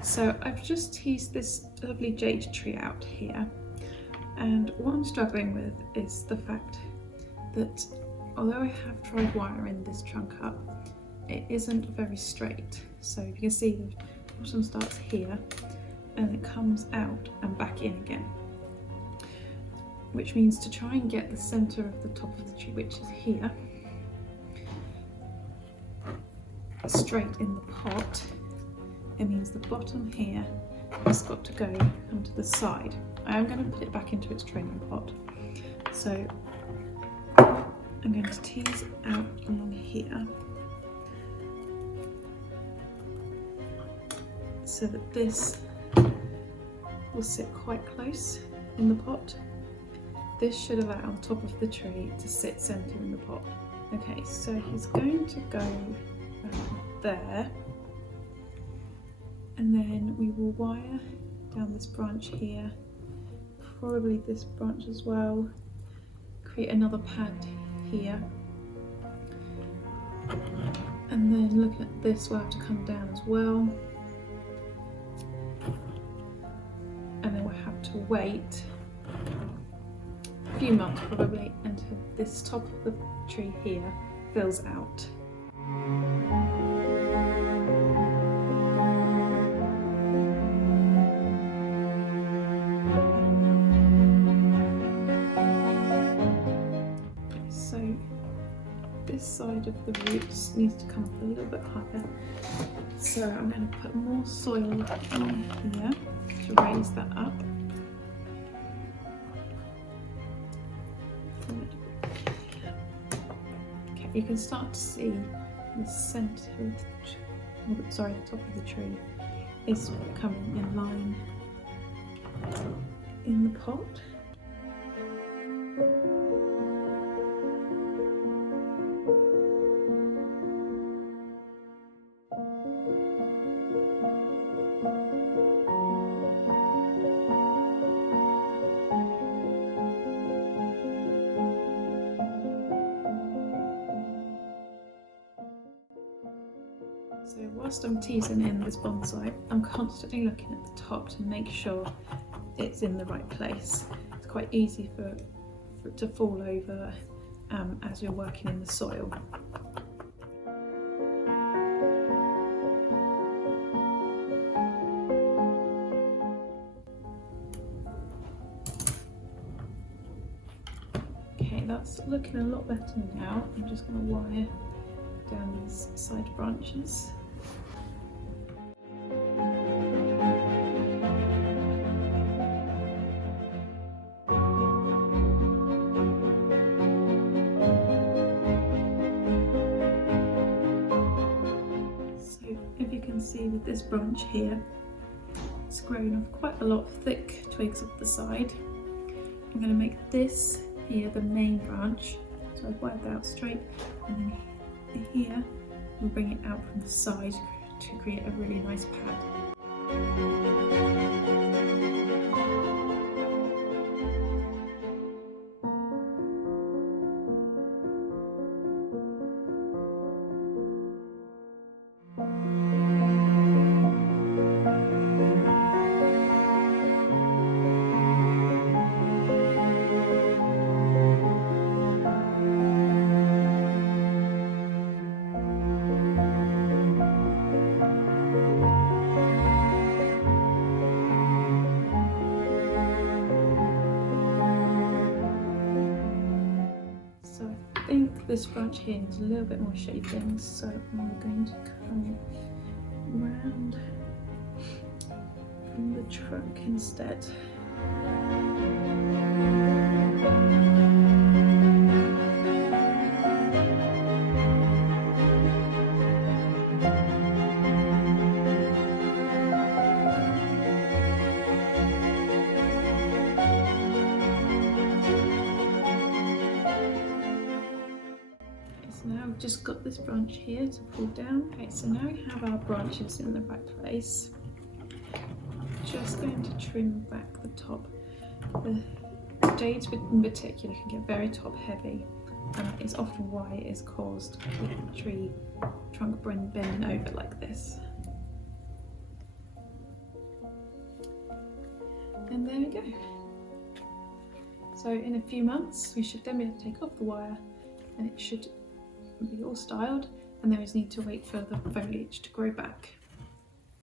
So I've just teased this lovely jade tree out here, and what I'm struggling with is the fact that although I have tried wiring this trunk up, it isn't very straight. So if you can see, the bottom starts here and it comes out and back in again, which means to try and get the centre of the top of the tree, which is here, straight in the pot, it means the bottom here has got to come to the side. I am going to put it back into its training pot. So I'm going to tease out along here so that this will sit quite close in the pot. This should allow the top of the tree to sit centre in the pot. Okay, so he's going to go there, and then we will wire down this branch here, probably this branch as well, create another pad here, and then looking at this will have to come down as well, and then we'll have to wait a few months probably until this top of the tree here fills out. So this side of the roots needs to come up a little bit higher, so I'm going to put more soil on here to raise that up. Okay, you can start to see the centre of the top of the tree is coming in line in the pot. So whilst I'm teasing in this bonsai, I'm constantly looking at the top to make sure it's in the right place. It's quite easy for it to fall over as you're working in the soil. Okay, that's looking a lot better now. I'm just going to wire down these side branches. If you can see with this branch here, it's grown off quite a lot of thick twigs up the side. I'm going to make this here the main branch, so I've wired that out straight, and then here we'll bring it out from the side to create a really nice pad. I think this branch here needs a little bit more shaping, so I'm going to come round from the trunk instead. Now we've just got this branch here to pull down. Okay, so now we have our branches in the right place. Just going to trim back the top. The jades in particular can get very top heavy, and that is often why it is caused with the tree trunk bending over like this. And there we go. So in a few months we should then be able to take off the wire and it should be all styled, and there is need to wait for the foliage to grow back.